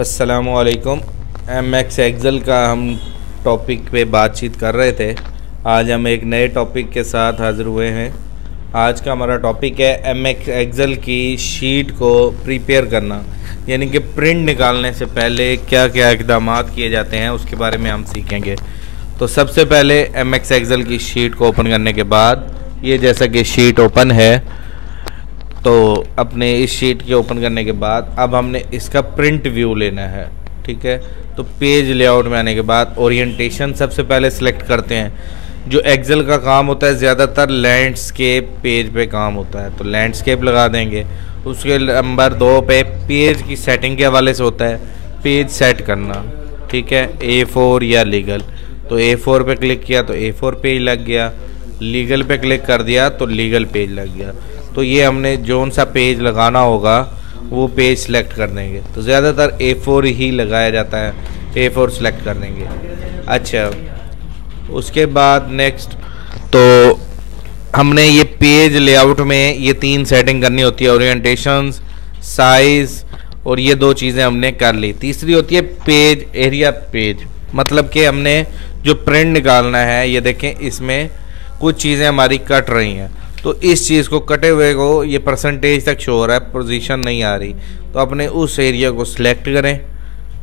अस्सलामुअलैकुम। MX Excel का हम टॉपिक पे बातचीत कर रहे थे। आज हम एक नए टॉपिक के साथ हाज़िर हुए हैं। आज का हमारा टॉपिक है एमएक्स एक्सेल की शीट को प्रिपेयर करना, यानी कि प्रिंट निकालने से पहले क्या क्या इक़दाम किए जाते हैं उसके बारे में हम सीखेंगे। तो सबसे पहले एमएक्स एक्सेल की शीट को ओपन करने के बाद, ये जैसा कि शीट ओपन है, तो अपने इस शीट के ओपन करने के बाद अब हमने इसका प्रिंट व्यू लेना है। ठीक है, तो पेज लेआउट में आने के बाद ओरिएंटेशन सबसे पहले सिलेक्ट करते हैं। जो एक्सेल का काम होता है ज़्यादातर लैंडस्केप पेज पे काम होता है, तो लैंडस्केप लगा देंगे। उसके नंबर 2 पे पेज की सेटिंग के हवाले से होता है पेज सेट करना। ठीक है, A4 या लीगल, तो A4 पे क्लिक किया तो A4 पेज लग गया, लीगल पे क्लिक कर दिया तो लीगल पेज लग गया। तो ये हमने जोन सा पेज लगाना होगा वो पेज सेलेक्ट कर देंगे। तो ज़्यादातर A4 ही लगाया जाता है, A4 सेलेक्ट कर देंगे। अच्छा, उसके बाद नेक्स्ट तो हमने ये पेज लेआउट में ये 3 सेटिंग करनी होती है, ओरिएंटेशन, साइज़, और ये 2 चीज़ें हमने कर ली। तीसरी होती है पेज एरिया पेज, मतलब कि हमने जो प्रिंट निकालना है, ये देखें इसमें कुछ चीज़ें हमारी कट रही हैं, तो इस चीज़ को कटे हुए को ये परसेंटेज तक शो हो रहा है, पोजीशन नहीं आ रही, तो अपने उस एरिया को सिलेक्ट करें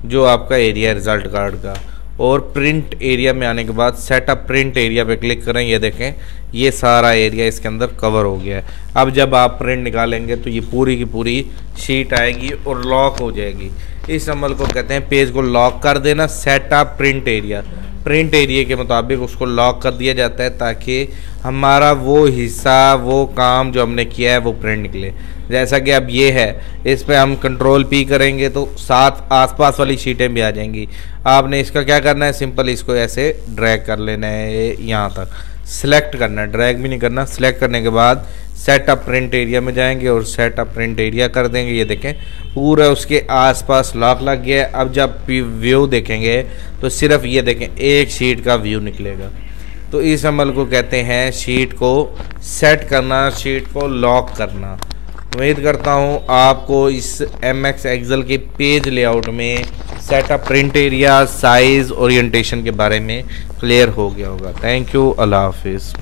जो आपका एरिया है रिज़ल्ट कार्ड का, और प्रिंट एरिया में आने के बाद सेटअप प्रिंट एरिया पे क्लिक करें। ये देखें ये सारा एरिया इसके अंदर कवर हो गया है। अब जब आप प्रिंट निकालेंगे तो ये पूरी की पूरी शीट आएगी और लॉक हो जाएगी। इस अमल को कहते हैं पेज को लॉक कर देना। Setup print area, print area के मुताबिक उसको लॉक कर दिया जाता है ताकि हमारा वो हिस्सा, वो काम जो हमने किया है वो प्रिंट निकले। जैसा कि अब ये है, इस पे हम कंट्रोल P करेंगे तो साथ आसपास वाली शीटें भी आ जाएंगी। आपने इसका क्या करना है, सिंपल इसको ऐसे ड्रैग कर लेना है, यहाँ तक सिलेक्ट करना है, ड्रैग भी नहीं करना। सिलेक्ट करने के बाद सेटअप प्रिंट एरिया में जाएंगे और सेटअप प्रिंट एरिया कर देंगे। ये देखें पूरा उसके आसपास लॉक लग गया है। अब जब व्यू देखेंगे तो सिर्फ ये देखें एक शीट का व्यू निकलेगा। तो इस अमल को कहते हैं शीट को सेट करना, शीट को लॉक करना। उम्मीद करता हूँ आपको इस एमएक्स एक्सेल के पेज लेआउट में setup print area, size, orientation के बारे में क्लियर हो गया होगा। थैंक यू, अल्लाह हाफिज़।